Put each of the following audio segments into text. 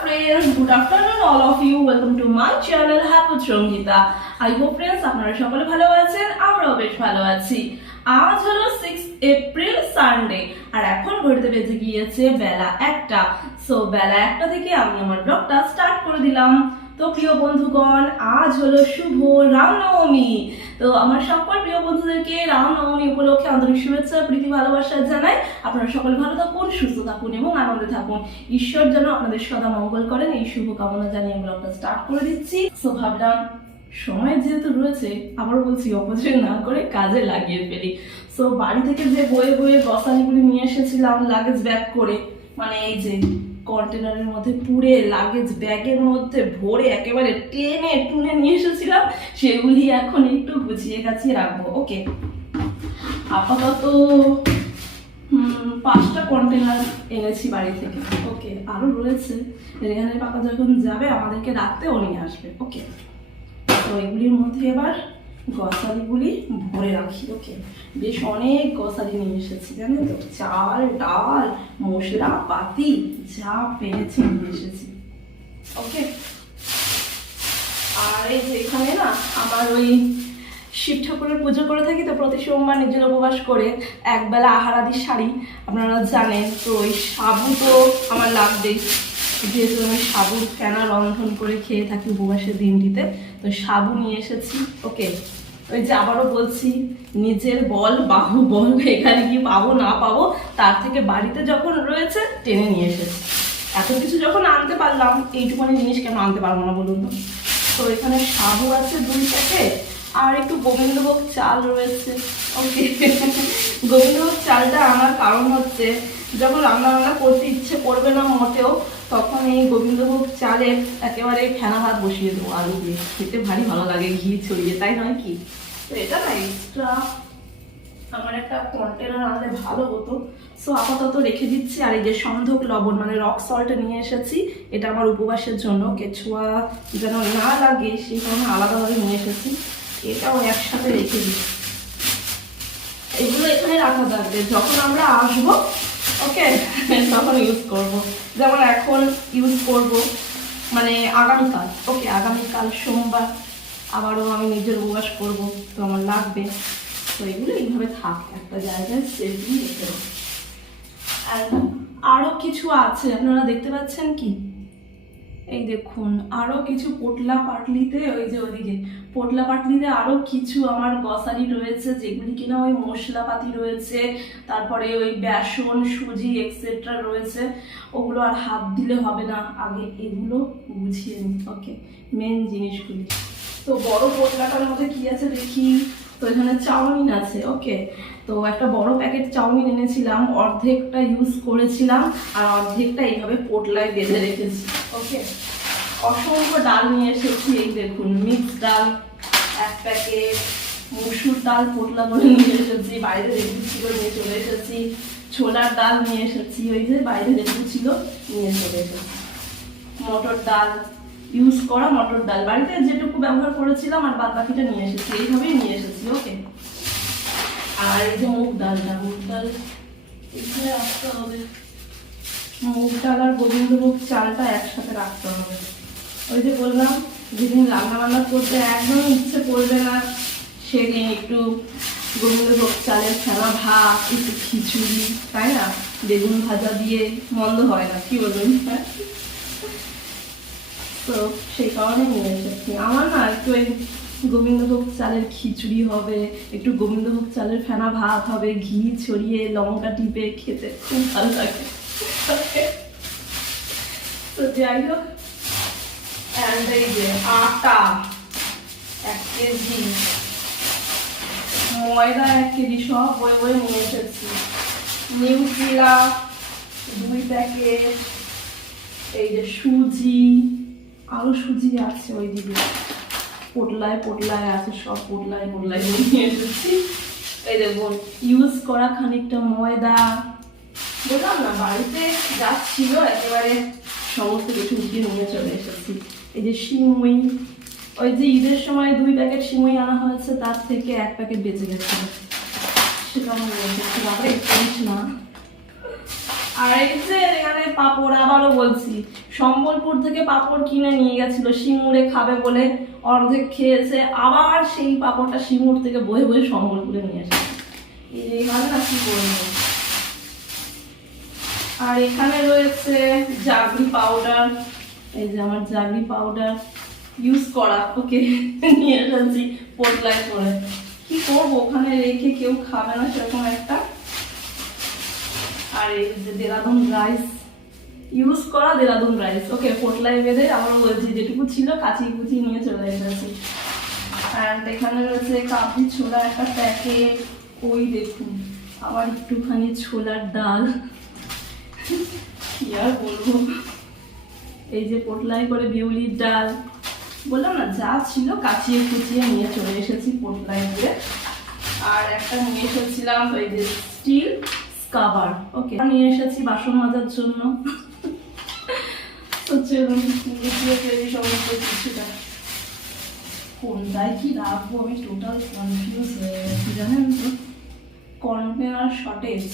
friends, good afternoon all of you. Welcome to my channel Happy Sangita. I hope friends আপনারা সকলে ভালো আছেন আমরাও বেশ ভালো আছি আজ হলো সিক্স এপ্রিল সানডে আর এখন ঘড়িতে বেজে গিয়েছে বেলা একটা সো বেলা একটা থেকে আমি আমার ব্লগটা স্টার্ট করে দিলাম তো প্রিয় বন্ধুগণ আজ হলো শুভ রামনবমী তো আমার সকল প্রিয় বন্ধুদেরকে রামনবমী উপলক্ষে আন্তরিক শুভেচ্ছা প্রীতি ভালোবাসা জানাই। আপনারা সকলে ভালো থাকুন, সুস্থ থাকুন এবং আনন্দে থাকুন। ঈশ্বর যেন আপনাদের সদা মঙ্গল করেন। এই শুভ কামনা জানিয়ে ব্লগটা স্টার্ট করে দিচ্ছি। সো ভাবলাম, সময় যেহেতু রয়েছে আবার বলছি অপচয় না করে কাজে লাগিয়ে ফেলি। সো বাড়ি থেকে যে বয়ে বয়ে গসালিগুলি নিয়ে এসেছিলাম লাগেজ ব্যাগ করে মানে এই যে কন্টেনারের মধ্যে পুরে লাগেজ ব্যাগের মধ্যে ভরে একেবারে টেনে টুনে নিয়ে এসেছিলাম, সেগুলি এখন একটু গুছিয়ে গাছিয়ে রাখব ওকে আপাতত পাঁচটা কন্টেনার এনেছি বাড়ি থেকে ওকে আরও রয়েছে, রেহানের পাপা যখন যাবে, আমাদেরকে রাখতেও নিয়ে আসবে ওকে তো এগুলির মধ্যে এবার গসালিগুলি ভরে রাখি ওকে বেশ অনেক গসালি নিয়ে এসেছি, জানেন তো? চাল, ডাল, মশলা, পাতি, যা পেয়েছি নিয়ে এসেছি ওকে আর এই যে এখানে না, আমার ওই শিব ঠাকুরের পুজো করে থাকি তো প্রতি সোমবার নিজের উপবাস করে, একবেলা আহারাদি শাড়ি, আপনারা জানেন তো, ওই সাবু তো আমার লাগবেই। যেহেতু আমি সাবুর ফেনা রন্ধন করে খেয়ে থাকি উপবাসের দিনটিতে তো সাবু নিয়ে এসেছি। ওকে, ওই যে আবারও বলছি, নিজের বল, বাহু বল, এখানে কি পাবো, না পাবো, তার থেকে বাড়িতে যখন রয়েছে, টেনে নিয়ে এসেছি। এত কিছু যখন আনতে পারলাম, এইটুকুনি জিনিস কেন আনতে পারব না বলুন তো? তো এখানে সাবু আছে দুই প্যাকেট, আর একটু গোবিন্দভোগ চাল রয়েছে। ওকে, গোবিন্দভোগ চালটা আনার কারণ হচ্ছে যখন রান্না বান্না করতে ইচ্ছে করবে না মোটেও, তখন এই গোবিন্দভোগ চালের একেবারে ফেনা ভাত বসিয়ে দেবো আলু দিয়ে। খেতে ভারী ভালো লাগে, ঘি ছড়িয়ে, তাই নয় কি? তো এটা না এক্সট্রা আমার একটা কন্টেনার আনলে ভালো হতো। সো আপাতত রেখে দিচ্ছি, আর এই যে সন্ধক লবণ মানে রক সল্ট নিয়ে এসেছি, এটা আমার উপবাসের জন্য। কেছুয়া যেন না লাগে, সেই কারণে আলাদাভাবে নিয়ে এসেছি। এটাও একসাথে রেখে দিই এগুলো এখানে রাখা থাকবে। যখন আমরা আসব ওকে তখন ইউজ করব। যেমন এখন ইউজ করব মানে আগামীকাল। ওকে আগামীকাল সোমবার আবারও আমি নিজের উপবাস করব, তো আমার লাগবে। তো এগুলো এইভাবে থাক, একটা জায়গায় সেভিং রেখে। আর আরও কিছু আছে, আপনারা দেখতে পাচ্ছেন কি? এই দেখুন, আরও কিছু পোটলা পাটলিতে ওই যে ওদিকে, পোটলা পাটলিতে আরও কিছু আমার গসারি রয়েছে, যেগুলি কিনা ওই মশলাপাতি রয়েছে, তারপরে ওই বেসন, সুজি এক্সেট্রা রয়েছে, ওগুলো আর হাত দিলে হবে না, আগে এগুলো বুঝিয়ে নিই ওকে মেন জিনিসগুলি। তো বড় পোটলাটার মধ্যে কি আছে দেখি? তো এখানে চাউমিন আছে ওকে তো একটা বড় প্যাকেট চাউমিন এনেছিলাম, অর্ধেকটা ইউজ করেছিলাম আর অর্ধেকটা এইভাবে পোটলায় বেঁধে রেখেছি। ওকে অসংখ্য ডাল নিয়ে এসেছি, এই দেখুন মিক্স ডাল, এক প্যাকেট মুসুর ডাল, পোটলা করে নিয়ে এসেছি বাইরে রেখে ছিল নিয়ে চলে এসেছি, ছোলার ডাল নিয়ে এসেছি, ওই যে বাইরে রেখে ছিল, নিয়ে চলে এসেছি। মটর ডাল ইউজ করা মটর ডাল। বাড়িতে যেটুকু ব্যবহার করেছিলাম আর বাদ বাকিটা নিয়ে এসেছি, এইভাবেই নিয়ে এসেছি ওকে মুগ ডাল মুগ চালটা একসাথে রাখতে হবে। ওই যে বললাম, যেদিন করতে একদম ইচ্ছে করবে না, সেদিন একটু গোবিন্দভোগ চালের ফেনা ভাত, একটু খিচুড়ি, তাই না? বেগুন ভাজা দিয়ে মন্দ হয় না, কি হ্যাঁ তো সেই কারণে নিয়ে এসেছি। আমার না একটু গোবিন্দভোগ চালের খিচুড়ি হবে, একটু গোবিন্দভোগ চালের ফেনা ভাত হবে, ঘি ছড়িয়ে লঙ্কা টিপে খেতে খুব ভালো লাগে। তো যাই হোক আটা, এক কেজি, ময়দা এক কেজি, সব বয়ে বয়ে নিয়ে এসেছি। নিউট্রিলা দুই প্যাকেট, এই যে সুজি, আরও সুজি আছে ওই দিকে। পোটলায় পোটলায় আছে, সব পোটলায় পোটলায় নিয়ে এসেছি। এই দেখুন ইউজ করা খানিকটা ময়দা। বললাম না, বাড়িতে যা ছিল একেবারে সমস্ত কিছু উঠিয়ে নিয়ে চলে এসেছি। এই যে সিমুই, ওই যে ঈদের সময় দুই প্যাকেট সিমুই আনা হয়েছে, তার থেকে এক প্যাকেট বেঁচে গেছে। সেটা এসেছি না। আর এই যে এখানে পাপড়, আবারও বলছি সম্বলপুর থেকে পাঁপড় কিনে নিয়ে গেছিল, সিঙ্গুরে খাবে বলে অর্ধেক খেয়েছে, আবার সেই পাঁপড়টা সিঙ্গুর থেকে বয়ে বয়ে সম্বলপুরে নিয়ে এসেছে। এইভাবে না কি করব? আর এখানে রয়েছে জাগরি পাউডার এই যে আমার জাগরি পাউডার ইউজ করা, ওকে নিয়ে এসেছি পোটলায় করে। কি করব? ওখানে রেখে কেউ খাবে না সেরকম একটা। আর এই যে দেরাদুন রাইস ইউজ করা দেরাদুন রাইস ওকে পোটলায় বেঁধে আবার বলছি, যেটুকু ছিল কাচি কুচি নিয়ে চলে এসেছি। আর এখানে রয়েছে কাবলি ছোলা, একটা প্যাকেট ওই দেখুন, আবার একটুখানি ছোলার ডাল। আর বলব? এই যে পোটলাই করে বিউলির ডাল। বললাম না, যা ছিল কাচিয়ে কুচিয়ে নিয়ে চলে এসেছি পোটলাই দিয়ে আর একটা নিয়ে এসেছিলাম, ওই যে স্টিল স্কাবার ওকে নিয়ে এসেছি বাসন মাজার জন্য। কি? রাখব আমি টোটাল জানেন তো? শর্টেজ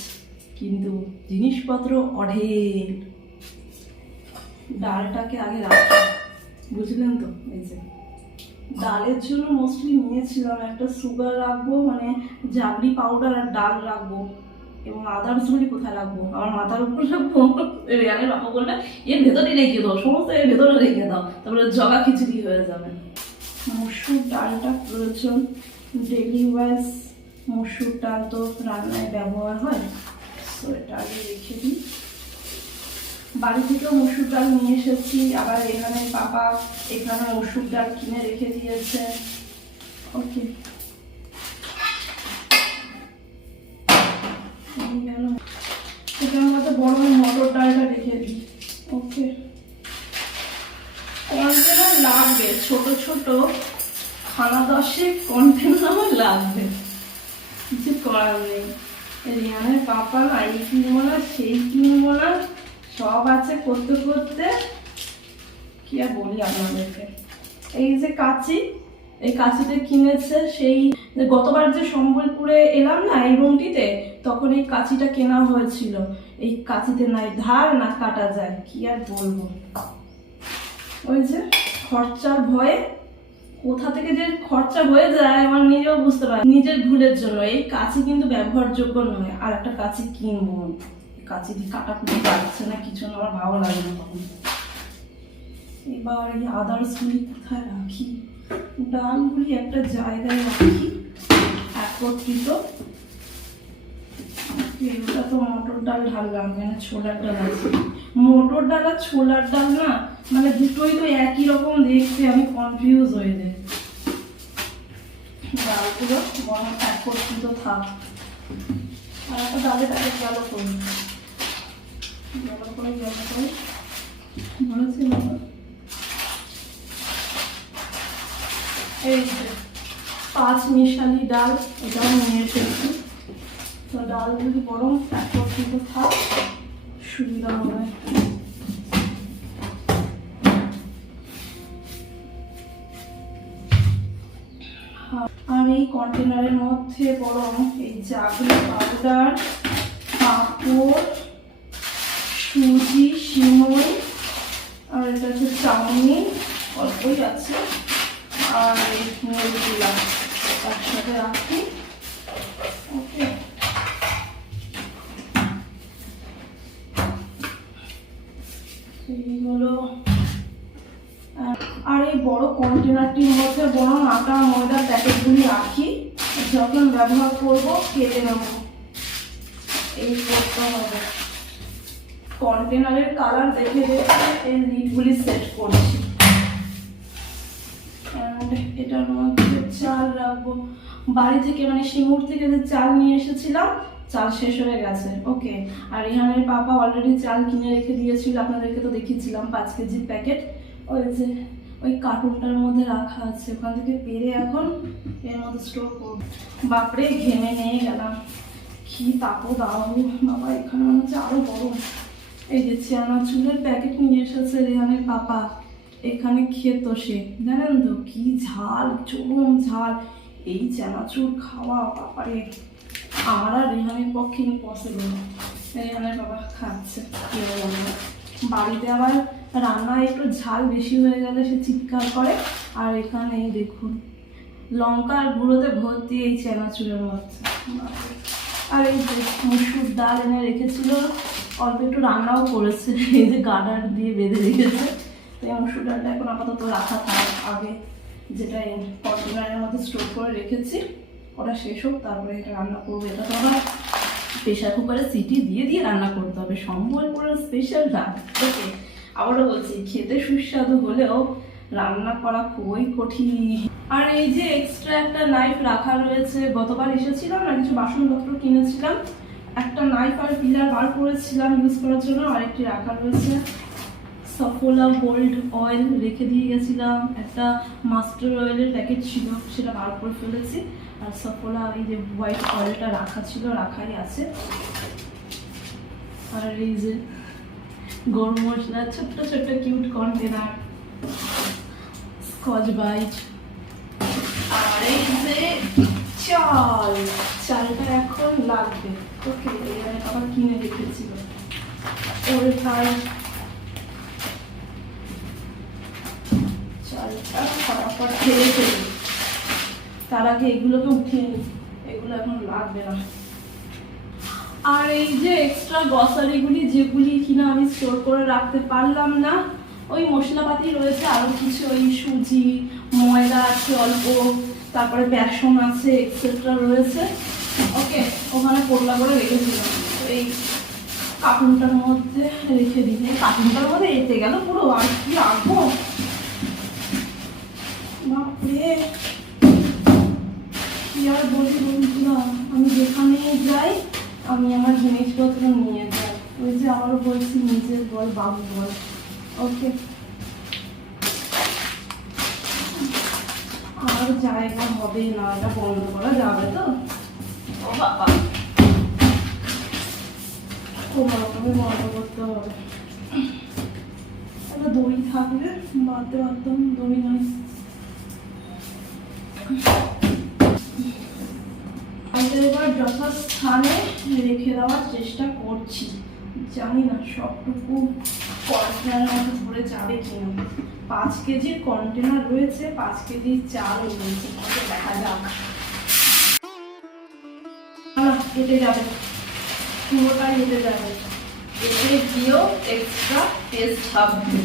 কিন্তু জিনিসপত্র অঢেল। ডালটাকে আগে রাখি, বুঝলেন তো? এই যে, ডালের জন্য মোস্টলি নিয়েছিলাম, একটা সুগার রাখব মানে জাবরি পাউডার আর ডাল রাখব। এবং আদার্স গুলি কোথায় রাখব? আমার মাথার উপর রাখব? রেয়ানের বাবা বলবে এর ভেতরে রেখে দাও, সমস্ত এর ভেতরে রেখে দাও, তারপরে জগা খিচুড়ি হয়ে যাবে। মসুর ডালটা প্রয়োজন ডেলি ওয়াইজ মসুর ডাল তো রান্নায় ব্যবহার হয়, তো এটা আগে রেখে দিই। বাড়ি থেকেও মসুর ডাল নিয়ে এসেছি, আবার এখানে পাপা এখানে মসুর ডাল কিনে রেখে দিয়েছে। ওকে দিই। ওকে। কন্টেনার লাগবে কিছু করার নেই। রিয়ানের পাপা না এই কিনবো সেই কিনবো না। সব আছে করতে করতে। কি আর বলি আপনাদেরকে? এই যে কাচি এই কাচিটা কিনেছে সেই গতবার যে সম্বলপুরে এলাম না, এই রুমটিতে, তখন এই কাঁচিটা কেনা হয়েছিল। এই কাঁচিতে নাই ধার, না কাটা যায়, কি আর বলব? ওই যে খরচার ভয়ে, কোথা থেকে যে খরচা হয়ে যায়, আমার নিজেও বুঝতে পারি নিজের ভুলের জন্য, এই কাঁচি কিন্তু ব্যবহারযোগ্য নয়। আর একটা কাঁচি কিনবো। কাঁচি দিয়ে কাটাকুটি পাচ্ছে না, কিছু না, আমার ভালো লাগে না তখন। এবার এই আদার্সগুলি কোথায় রাখি? ডালগুলি একটা জায়গায় রাখি, একত্রিত। এটা তো মটর ডাল ঢাললাম মানে ছোলার ডাল আছে? মটর ডাল আর ছোলার ডাল না মানে দুটোই তো একই রকম দেখতে, আমি কনফিউজ হয়ে যাই। ডালগুলো একত্রিত থাক। আর একটা ডালে তাকে গেল করি। করে করে। এই পাঁচ মিশালি ডাল এটাও নিয়ে এসেছি। তো ডালগুলি বরং একত্রিত থাক সুবিধা হবে আর এই কন্টেনারের মধ্যে বরং এই জাগরি পাউডার, পাঁপড়, সুজি সিমই আর এটা হচ্ছে চাউমিন, অল্পই আছে। আর এই মুরগিগুলা একসাথে রাখি। ওকে। এইগুলো আর এই বড় কন্টেনারটির মধ্যে বরং আটা ময়দার প্যাকেটগুলি রাখি। যখন ব্যবহার করব, কেটে নেব। এই করতে হবে। কন্টেনারের কালার দেখে দেখে এই লিডগুলি সেট করছি। And এটার মধ্যে চাল রাখব। বাড়ি থেকে মানে সিঙ্গুর থেকে যে চাল নিয়ে এসেছিলাম, চাল শেষ হয়ে গেছে। ওকে, আর রিহানের পাপা অলরেডি চাল কিনে রেখে দিয়েছিল, আপনাদেরকে তো দেখিয়েছিলাম পাঁচ কেজির প্যাকেট ওই যে, ওই কার্টুনটার মধ্যে রাখা আছে। ওখান থেকে পেরে এখন এর মধ্যে স্টোর করব। বাপরে, ঘেমে নিয়ে গেলাম। কি তাপো দাও বাবা, এখানে মনে হচ্ছে আরও গরম। এই যে চানাচুরের প্যাকেট নিয়ে এসেছে রেহানের পাপা। এখানে খেত সে, জানেন তো, কি ঝাল, চরম ঝাল। এই চানাচুর খাওয়া বাপারে আমার আর রেহানের পক্ষে ইম্পসিবল রেহানের বাবা খাচ্ছে। বাড়িতে আবার রান্না একটু ঝাল বেশি হয়ে গেলে সে চিৎকার করে। আর এখানে দেখুন, লঙ্কা আর গুঁড়োতে ভর্তি এই চেনাচুরের মধ্যে। আর এই মুসুর ডাল এনে রেখেছিল, অল্প একটু রান্নাও করেছে। এই যে গাডার দিয়ে বেঁধে রেখেছে। তো এই মুসুর ডালটা এখন আপাতত রাখা থাক আগে যেটা কন্টেনারের মধ্যে স্টোর করে রেখেছি, ওটা শেষ হোক, তারপরে এটা রান্না করব। এটা তো আবার প্রেশার কুকারে সিটি দিয়ে দিয়ে রান্না করতে হবে। সম্বলপুরের স্পেশাল ডাল ওকে, আবারও বলছি, খেতে সুস্বাদু হলেও রান্না করা খুবই কঠিন। আর এই যে এক্সট্রা একটা নাইফ রাখা রয়েছে, গতবার এসেছিলাম না, কিছু বাসনপত্র কিনেছিলাম। একটা নাইফ আর পিলার বার করেছিলাম ইউজ করার জন্য, আরেকটি রাখা রয়েছে। সফোলা গোল্ড অয়েল রেখে দিয়ে গেছিলাম। একটা মাস্টার অয়েলের প্যাকেট ছিল, সেটা বার করে ফেলেছি। আর সফোলা এই যে হোয়াইট অয়েলটা রাখা ছিল, রাখাই আছে। আর এই যে গরম মশলা, ছোট্ট ছোট্ট কিউট কন্টেনার স্কচ বাইট আর এই যে চাল, চালটা এখন লাগবে। ওকে এখানে আবার কিনে রেখেছিল ওর তার আগে এগুলোকে উঠিয়ে নিই এগুলো এখন লাগবে না। আর এই যে এক্সট্রা গ্রসারিগুলি যেগুলি কিনা আমি স্টোর করে রাখতে পারলাম না, ওই মশলাপাতি রয়েছে আরও কিছু ওই সুজি, ময়দা আছে অল্প, তারপরে বেসন আছে এক্সেট্রা রয়েছে। ওকে ওখানে পোটলা করে রেখেছিলাম তো এই কার্টুনটার মধ্যে রেখে দিই কার্টুনটার মধ্যে এতে গেল পুরো, আর কি রাখব? বাপরে কি আর বলি বন্ধুরা আমি যেখানেই যাই আমি আমার জিনিসপত্র নিয়ে যাই। ওই যে আবারও বলছি নিজের বল বাবু বল। ওকে আর জায়গা হবে না এটা বন্ধ করা যাবে তো? ও বাবা। কোনো রকমে বন্ধ করতে হবে। একটা দড়ি থাকলে বাঁধতে পারতাম দড়ি নয়। এবার যথাস্থানে রেখে দেওয়ার চেষ্টা করছি। জানি না সবটুকু কন্টেনার মধ্যে ধরে যাবে কিনা। পাঁচ কেজির কন্টেনার রয়েছে, পাঁচ কেজি চালও রয়েছে দেখা যাক। কেটে যাবে। পুরোটাই কেটে যাবে। এতে দিয়েও এক্সট্রা টেস্ট হবে।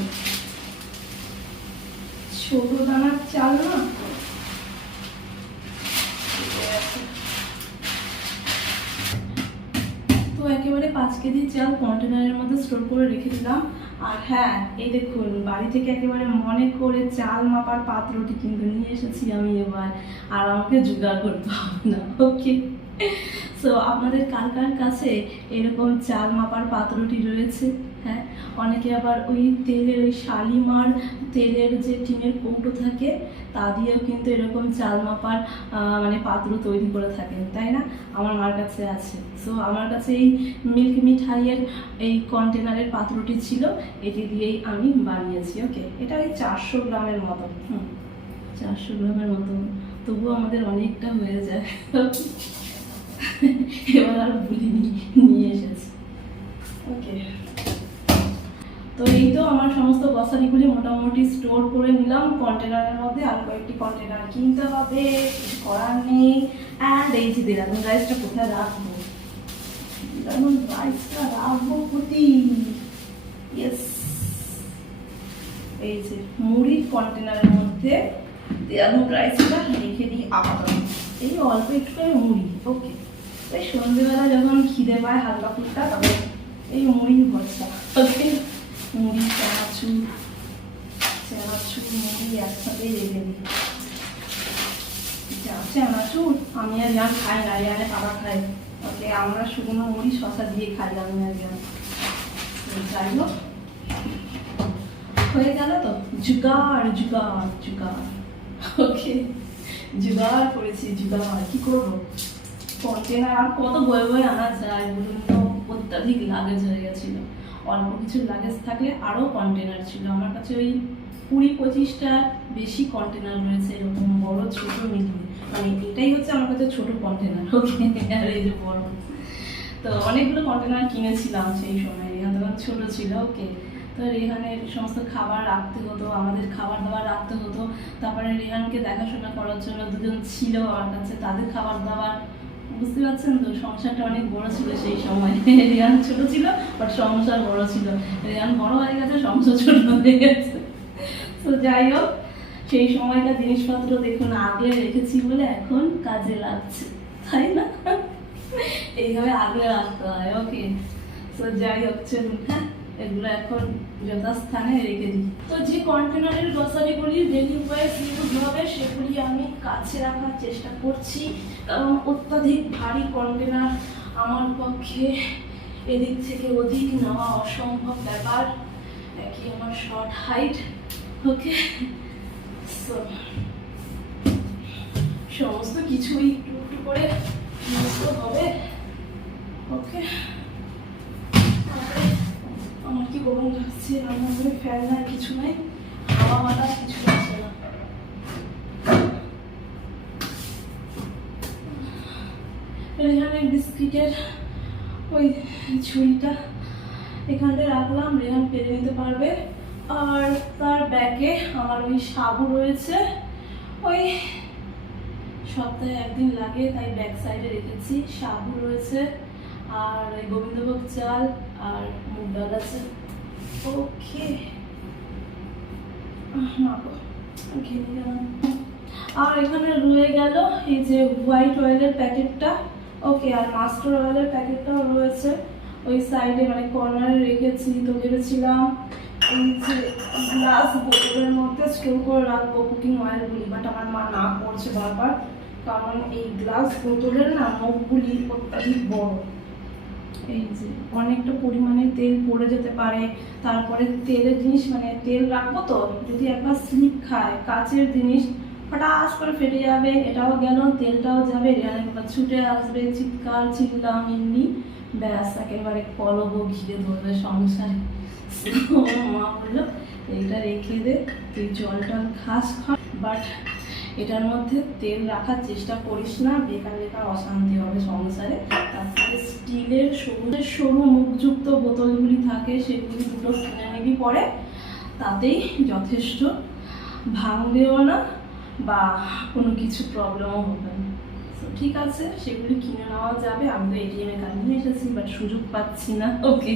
ছোট দানার চাল না কেটে গেছে। তো একেবারে পাঁচ কেজি চাল কন্টেনারের মধ্যে স্টোর করে রেখে দিলাম আর হ্যাঁ এই দেখুন, বাড়ি থেকে একেবারে মনে করে চাল মাপার পাত্রটি কিন্তু নিয়ে এসেছি আমি এবার। আর আমাকে জোগাড় করতে হবে না, ওকে? সো আপনাদের কার কার কাছে এরকম চাল মাপার পাত্রটি রয়েছে? হ্যাঁ অনেকে আবার ওই তেলের, ওই শালিমার তেলের যে টিনের কৌটো থাকে, তা দিয়েও কিন্তু এরকম চাল মাপার মানে পাত্র তৈরি করে থাকেন, তাই না? আমার মার কাছে আছে। সো আমার কাছে এই মিল্ক মিঠাইয়ের এই কন্টেনারের পাত্রটি ছিল, এটি দিয়েই আমি বানিয়েছি ওকে এটা ওই চারশো গ্রামের মতো। হুম, চারশো গ্রামের মতো। তবুও আমাদের অনেকটা হয়ে যায়। এবার আর ভুলিনি, নিয়ে এসেছি। ওকে তো এই তো আমার সমস্ত গ্রসারিগুলি মোটামুটি স্টোর করে নিলাম। কন্টেনারের মধ্যে আর কয়েকটি কন্টেনার কিনতে হবে, কিছু করার নেই। অ্যান্ড এই যে দেরাদুন রাইসটা কোথায় রাখব? দেরাদুন রাইসটা রাখব প্রতি ইয়েস এই যে মুড়ির কন্টেনারের মধ্যে দেরাদুন রাইসটা রেখে দিই আপাতত। এই অল্প একটুখানি মুড়ি ওকে ওই সন্ধ্যেবেলা যখন খিদে পায় হালকা ফুলকা, তখন এই মুড়ি ভরসা ওকে মুড়ি চানাচুর চানাচুর মুড়ি একসাথে রেখে দিই যা চানাচুর আমি আর জান খাই না জানে বাবা খাই ওকে আমরা শুকনো মুড়ি শশা দিয়ে খাই আমি আর জান যাই হোক হয়ে গেল তো জুগাড় জুগাড় জুগাড় ওকে জুগাড় করেছি জুগাড় কি করব কন্টেনার আর কত বয়ে বয়ে আনা যায় বলুন তো অত্যাধিক লাগেজ হয়ে গেছিল অল্প কিছু লাগেজ থাকলে আরও কন্টেনার ছিল আমার কাছে ওই কুড়ি পঁচিশটা বেশি কন্টেনার রয়েছে এরকম বড় ছোট মিলিয়ে। মানে এটাই হচ্ছে আমার কাছে ছোট কন্টেনার আর এই যে বড়। তো অনেকগুলো কন্টেনার কিনেছিলাম সেই সময় এখান তখন ছোট ছিল ওকে তো রেহানের সমস্ত খাবার রাখতে হতো, আমাদের খাবার দাবার রাখতে হতো। তারপরে রেহানকে দেখাশোনা করার জন্য দুজন ছিল আমার কাছে, তাদের খাবার দাবার, বুঝতে পারছেন তো? সংসারটা অনেক বড় ছিল সেই সময়। রেহান ছোট ছিল বাট সংসার বড় ছিল। রেহান বড় হয়ে গেছে, সংসার ছোট হয়ে গেছে। তো যাই হোক, সেই সময়কার জিনিসপত্র দেখুন, আগলে রেখেছি বলে এখন কাজে লাগছে, তাই না? এইভাবে আগলে রাখতে হয় ওকে তো যাই হোক, চলুন হ্যাঁ? এগুলো এখন যথাস্থানে রেখে দিই। তো যে কন্টেনারের গ্রসারিগুলি ডেলি ওয়াইজ হবে, সেগুলি আমি কাছে রাখার চেষ্টা করছি। কারণ অত্যাধিক ভারী কন্টেনার আমার পক্ষে এদিক থেকে ওদিক নেওয়া অসম্ভব ব্যাপার। একই আমার শর্ট হাইট ওকে সমস্ত কিছুই একটু একটু করে ইউজ তো হবে ওকে আমার কি গরম লাগছে? আমার ঘরে ফ্যান নাই কিছু নাই। হাওয়া বাতাস কিছু আছে না। এখানে বিস্কিটের ওই ছুরিটা এখানটা রাখলাম। রেহান পেরে নিতে পারবে। আর তার ব্যাগে আমার ওই সাবু রয়েছে। ওই সপ্তাহে একদিন লাগে, তাই ব্যাক সাইডে রেখেছি। সাবু রয়েছে, আর এই গোবিন্দভোগ চাল আর মুগ ডাল আছে। ওকে। আর এখানে রয়ে গেল এই যে হোয়াইট অয়েলের প্যাকেটটা। ওকে, আর মাস্টার অয়েলের প্যাকেটটাও রয়েছে। ওই সাইডে মানে কর্নারে রেখেছি, তো ভেবেছিলাম এই যে গ্লাস বোতলের মধ্যে স্টোর করে রাখব কুকিং অয়েলগুলি বাট আমার মা না করছে বারবার। কারণ এই গ্লাস বোতলের না মুখগুলি অত্যাধিক বড়। এই যে অনেকটা পরিমাণে তেল পড়ে যেতে পারে, তারপরে তেলের জিনিস মানে তেল রাখব তো, যদি একবার স্লিপ খায়, কাচের জিনিস হঠাৎ করে ফেটে যাবে, এটাও গেল, তেলটাও যাবে ছুটে আসবে, চিৎকার, চিল্লাম, এমনি। ব্যাস, একেবারে কলব ঘিরে ধরবে সংসারে। মা বলল, এইটা রেখে দে, তুই জল টল খাস বাট এটার মধ্যে তেল রাখার চেষ্টা করিস না, বেকার বেকার অশান্তি হবে সংসারে। তারপরে স্টিলের সরু সরু মুখযুক্ত বোতলগুলি থাকে, সেগুলি দুটো কিনে নিবি পরে। তাতেই যথেষ্ট। ভাঙবেও না বা কোনো কিছু প্রবলেমও হবে না। ঠিক আছে, সেগুলি কিনে নেওয়া যাবে। আমি তো এটিএমে কাজ নিয়ে এসেছি বাট সুযোগ পাচ্ছি না। ওকে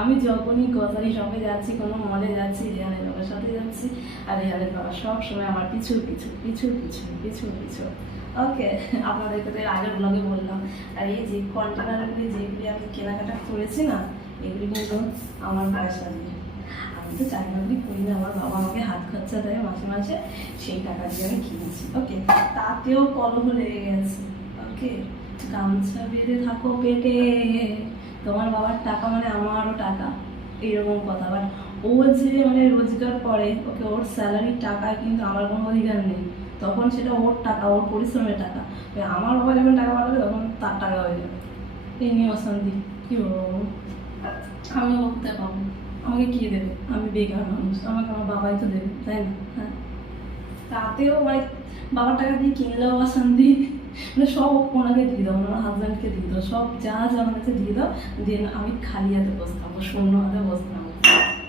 আমি যখনই গজারি শপে যাচ্ছি, কোনো মলে যাচ্ছি রেহানের বাবার সাথে যাচ্ছি, আর রেহানের বাবা সব সময় আমার পিছু পিছু পিছু পিছু পিছু পিছু। ওকে আপনাদেরকে তো আগের ব্লগে বললাম। আর এই যে কন্টেনারগুলি যেগুলি আমি কেনাকাটা করেছি না, এগুলি কিন্তু আমার দিয়ে আমি তো চাকরি করি না, আমার বাবা আমাকে হাত খরচা দেয় মাসে মাসে সেই টাকা দিয়ে আমি কিনেছি। ওকে তাতেও কলহ লেগে গেছে। ওকে গামছা বেঁধে থাকো পেটে। তোমার বাবার টাকা মানে আমারও টাকা এরকম কথা। বাট ও যে মানে রোজগার করে ওকে ওর স্যালারির টাকায় কিন্তু আমার কোনো অধিকার নেই। তখন সেটা ওর টাকা, ওর পরিশ্রমের টাকা। আমার বাবা যখন টাকা পাঠাবে, তখন তার টাকা হয়ে যাবে। এই নিয়ে অশান্তি। কী বলব? আমি বলতে পাবো আমাকে কে দেবে? আমি বেকার মানুষ, আমাকে আমার বাবাই তো দেবে, তাই না? হ্যাঁ। তাতেও মানে বাবার টাকা দিয়ে কিনলেও অশান্তি মানে সব ওনাকে দিয়ে দাও আমার হাজব্যান্ডকে দিয়ে দাও, সব যা যা আমার কাছে দিয়ে দাও। দেন আমি খালি হাতে বসে থাকব শূন্য হাতে বসে থাকব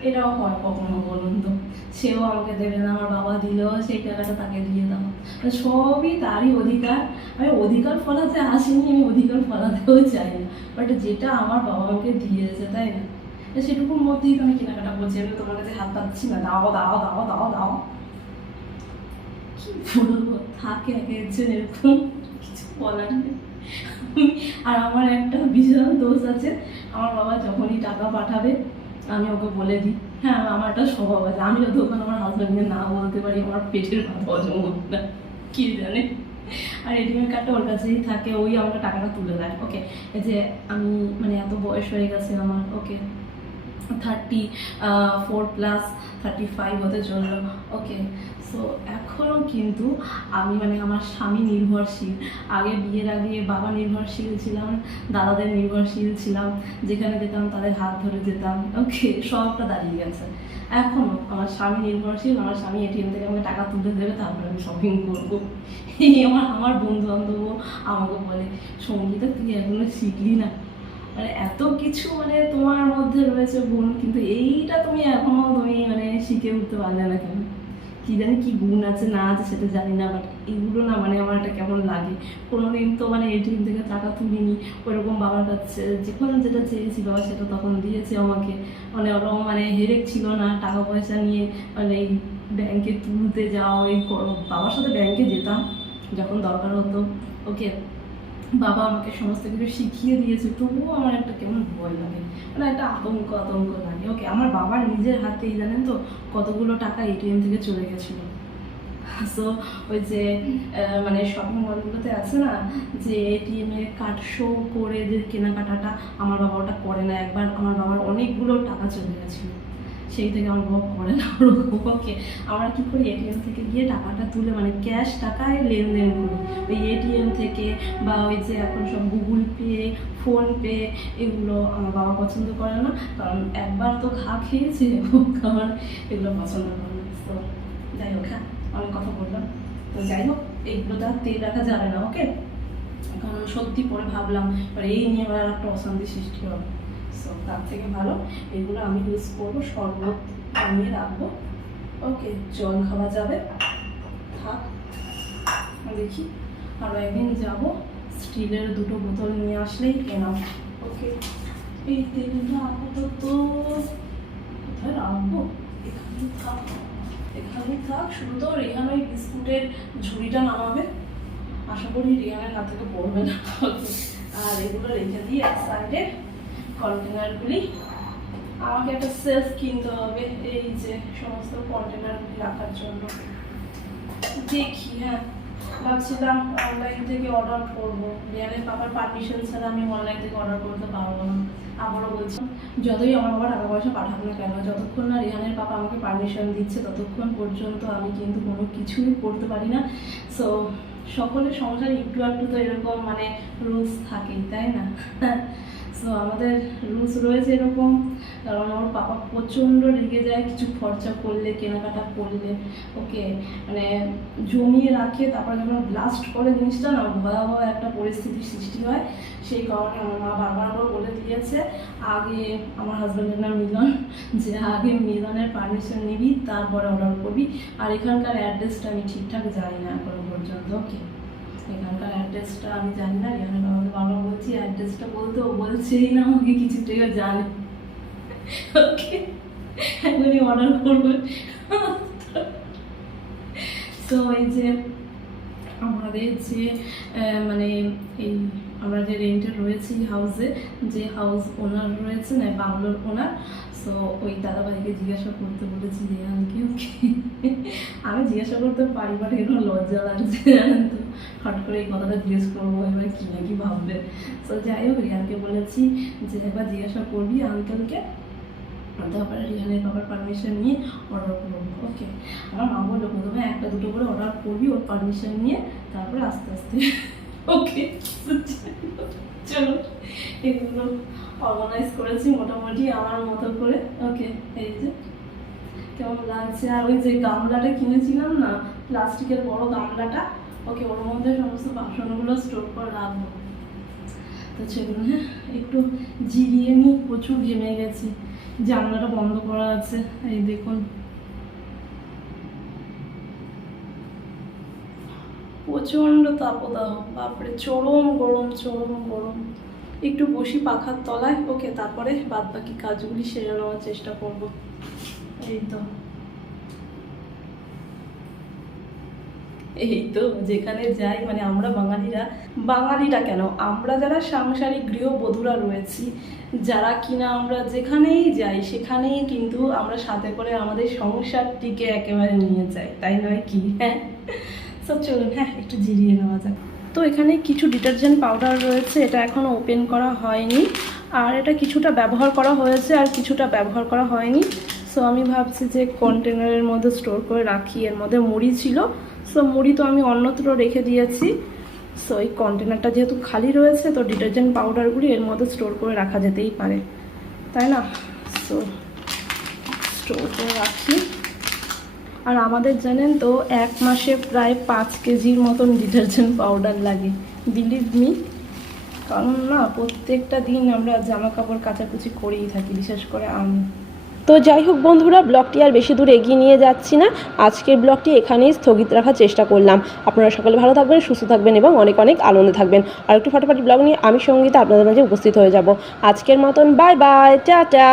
এটাও হয় কখনো বলুন তো। সেও আমাকে দেবে না, আমার বাবা দিলেও সেই টাকাটা তাকে দিয়ে দাও। মানে সবই তারই অধিকার। আমি অধিকার ফলাতে আসিনি, আমি অধিকার ফলাতেও চাই না। বাট যেটা আমার বাবা আমাকে দিয়েছে, তাই না? সেটুকুর মধ্যেই তো আমি কেনাকাটা করছি, আমি তোমার কাছে হাত পাচ্ছি না। দাও দাও দাও দাও দাও। কি বলব? থাকে এক একজন এরকম। কিছু বলার নেই। আর আমার একটা বিশাল দোষ আছে। আমার বাবা যখনই টাকা পাঠাবে, আমি ওকে বলে দিই। হ্যাঁ আমার একটা স্বভাব আছে। আমি যতক্ষণ আমার হাজব্যান্ডকে না বলতে পারি, আমার পেটের ভাত হজম না কি জানে? আর এটিএম কার্ডটা ওর কাছেই থাকে, ওই আমাকে টাকাটা তুলে দেয়। ওকে যে আমি মানে এত বয়স হয়ে গেছে আমার। Okay thirty four plus thirty five হতে চলল। ওকে সো এখনও কিন্তু আমি মানে আমার স্বামী নির্ভরশীল। আগে বিয়ের আগে বাবা নির্ভরশীল ছিলাম, দাদাদের নির্ভরশীল ছিলাম, যেখানে যেতাম তাদের হাত ধরে যেতাম। ওকে সবটা দাঁড়িয়ে গেছে। এখনও আমার স্বামী নির্ভরশীল, আমার স্বামী এটিএম থেকে আমাকে টাকা তুলে দেবে, তারপরে আমি শপিং করব। এই আমার আমার বন্ধু বান্ধবও আমাকে বলে, সঙ্গীতা, তুই এখনও শিখলি না? মানে এত কিছু মানে তোমার মধ্যে রয়েছে গুণ, কিন্তু এইটা তুমি এখনও তুমি মানে শিখে উঠতে পারলে না কেন? কি জানি কি গুণ আছে, না আছে সেটা জানি না বাট এগুলো না মানে আমার একটা কেমন লাগে। কোনোদিন তো মানে এটিএম থেকে টাকা তুলিনি, ওইরকম বাবার কাছে যখন যেটা চেয়েছি বাবা সেটা তখন দিয়েছে আমাকে। মানে ওরকম মানে হেরেক ছিল না, টাকা পয়সা নিয়ে মানে এই ব্যাংকে তুলতে যাও এই বাবার সাথে ব্যাংকে যেতাম, যখন দরকার হতো ওকে বাবা আমাকে সমস্ত কিছু শিখিয়ে দিয়েছে, তবুও আমার একটা কেমন ভয় লাগে। মানে একটা আতঙ্ক আতঙ্ক লাগে। ওকে আমার বাবার নিজের হাতেই, জানেন তো, কতগুলো টাকা এটিএম থেকে চলে গেছিল। সো ওই যে মানে শপিং মলগুলোতে আছে না, যে এটিএম কার্ড শো করে যে কেনাকাটাটা, আমার বাবা ওটা করে না। একবার আমার বাবার অনেকগুলো টাকা চলে গেছিল। সেই থেকে আমার বাবা করে না ওরকম ওকে আমরা কি করি এটিএম থেকে গিয়ে টাকাটা তুলে মানে ক্যাশ টাকায় লেনদেন করি। ওই এটিএম থেকে বা ওই যে এখন সব গুগল পে ফোনপে এগুলো আমার বাবা পছন্দ করে না, কারণ একবার তো ঘা খেয়েছে আমার এগুলো পছন্দ করে না। তো যাই হোক হ্যাঁ অনেক কথা বললাম। তো যাই হোক এইগুলো তো আর তেল রাখা যাবে না ওকে কারণ সত্যি পরে ভাবলাম, এবার এই নিয়ে আবার একটা অশান্তি সৃষ্টি হবে। সো তার থেকে ভালো, এগুলো আমি ইউজ করব, শরবত বানিয়ে রাখব। ওকে জল খাওয়া যাবে। থাক দেখি। আরও একদিন যাব। স্টিলের দুটো বোতল নিয়ে আসলেই কেনাম ওকে এই তেলটা আপাতত কোথায় রাখব? এখানে থাক। এখানে থাক তো রেহান ওই বিস্কুটের ঝুড়িটা নামাবে। আশা করি রেহানের হাত থেকে পড়বে না। আর এগুলো রেখে দিই এক সাইডে কন্টেনারগুলি আমাকে একটা সেলফ কিনতে হবে এই যে সমস্ত কন্টেনারগুলি রাখার জন্য। দেখি হ্যাঁ। ভাবছিলাম অনলাইন থেকে অর্ডার করব। রিয়ানের পাপার পারমিশন ছাড়া আমি অনলাইন থেকে অর্ডার করতে পারব না। আবারও বলছি, যতই আমার বাবা টাকা পয়সা পাঠাক না কেন, যতক্ষণ না রিহানের পাপা আমাকে পারমিশন দিচ্ছে, ততক্ষণ পর্যন্ত আমি কিন্তু কোনো কিছুই করতে পারি না। সো সকলের সংসারে একটু একটু তো এরকম মানে রুলস থাকেই, তাই না? সো আমাদের রুলস রয়েছে এরকম। কারণ আমার পাপা প্রচণ্ড রেগে যায়, কিছু খরচা করলে, কেনাকাটা করলে। ওকে মানে জমিয়ে রাখে, তারপর যখন ব্লাস্ট করে জিনিসটা না, ভয়াবহ একটা পরিস্থিতির সৃষ্টি হয়। সেই কারণে আমার মা বারবার করে বলে দিয়েছে, আগে আমার হাজব্যান্ডের নাম মিলন, যে আগে মিলনের পারমিশন নিবি, তারপরে অর্ডার করবি। আর এখানকার অ্যাড্রেসটা আমি ঠিকঠাক জানি না এখনও পর্যন্ত ওকে অ্যাড্রেসটা আমি জানি না রিহানের বাবাকে বারবার বলছি, অ্যাড্রেসটা বলতে ও বলছেই না আমাকে কিছুটাইও জানে ওকে, এখনই অর্ডার করবে। তো এই যে আমাদের যে মানে এই আমরা যে রেন্টে রয়েছি হাউসে যে হাউস ওনার রয়েছে না বাংলোর ওনার সো ওই দাদাভাইকে জিজ্ঞাসা করতে বলেছি রেহানকে ওকে? আমি জিজ্ঞাসা করতে পারি বাট এরকম লজ্জা লাগছে জানেন তো। হট করে এই কথাটা জিজ্ঞেস করব, এবার কী না কি ভাববে। সো যাই হোক, রিয়ানকে বলেছি যে একবার জিজ্ঞাসা করবি আঙ্কেলকে তারপরে রিহানের বাবার পারমিশন নিয়ে অর্ডার করব ওকে আমার মা বলল, প্রথমে একটা দুটো করে অর্ডার করবি, ওর পারমিশন নিয়ে, তারপরে আস্তে আস্তে ওকে চলো, এগুলো অর্গানাইজ করেছি মোটামুটি আমার মতো করে ওকে এই যে, কেমন লাগছে? আর ওই যে গামলাটা কিনেছিলাম না, প্লাস্টিকের বড় গামলাটা ওকে, ওর মধ্যে সমস্ত বাসনগুলো স্টোর করে রাখব। তো চলুন হ্যাঁ একটু জিরিয়ে নিই প্রচুর ঘেমে গেছি। জানলাটা বন্ধ করা আছে, এই দেখুন। প্রচণ্ড তাপদাহ, বাপরে, চরম গরম চরম গরম। একটু বসি পাখার তলায়, ওকে, তারপরে বাদ বাকি কাজগুলি সেরে নেওয়ার চেষ্টা করব। এই তো। এই তো, যেখানে যাই মানে আমরা বাঙালিরা বাঙালিরা কেন? আমরা যারা সাংসারিক গৃহবধূরা রয়েছি, যারা কিনা আমরা যেখানেই যাই, সেখানেই কিন্তু আমরা সাথে করে আমাদের সংসারটিকে একেবারে নিয়ে যাই, তাই নয় কি? হ্যাঁ? সব চলুন হ্যাঁ একটু জিরিয়ে নেওয়া যাক। তো এখানে কিছু ডিটারজেন্ট পাউডার রয়েছে, এটা এখনও ওপেন করা হয়নি, আর এটা কিছুটা ব্যবহার করা হয়েছে, আর কিছুটা ব্যবহার করা হয়নি। সো আমি ভাবছি যে কন্টেনারের মধ্যে স্টোর করে রাখি। এর মধ্যে মুড়ি ছিল। সো মুড়ি তো আমি অন্যত্র রেখে দিয়েছি। সো এই কন্টেনারটা যেহেতু খালি রয়েছে, তো ডিটারজেন্ট পাউডারগুলি এর মধ্যে স্টোর করে রাখা যেতেই পারে। তাই না? সো স্টোর করে রাখি। আর আমাদের জানেন তো, এক মাসে প্রায় পাঁচ কেজির মতন ডিটারজেন্ট পাউডার লাগে। বিলিভ মি কারণ না, প্রত্যেকটা দিন আমরা জামা কাপড় কাচাকুচি করেই থাকি, বিশেষ করে আমি। তো যাই হোক বন্ধুরা, ব্লগটি আর বেশি দূর এগিয়ে নিয়ে যাচ্ছি না। আজকের ব্লগটি এখানেই স্থগিত রাখার চেষ্টা করলাম। আপনারা সকলে ভালো থাকবেন, সুস্থ থাকবেন এবং অনেক অনেক আনন্দে থাকবেন। আর একটু ফটোফাটি ব্লগ নিয়ে আমি সঙ্গীতে আপনাদের মাঝে উপস্থিত হয়ে যাব। আজকের মতন বাই বাই টাটা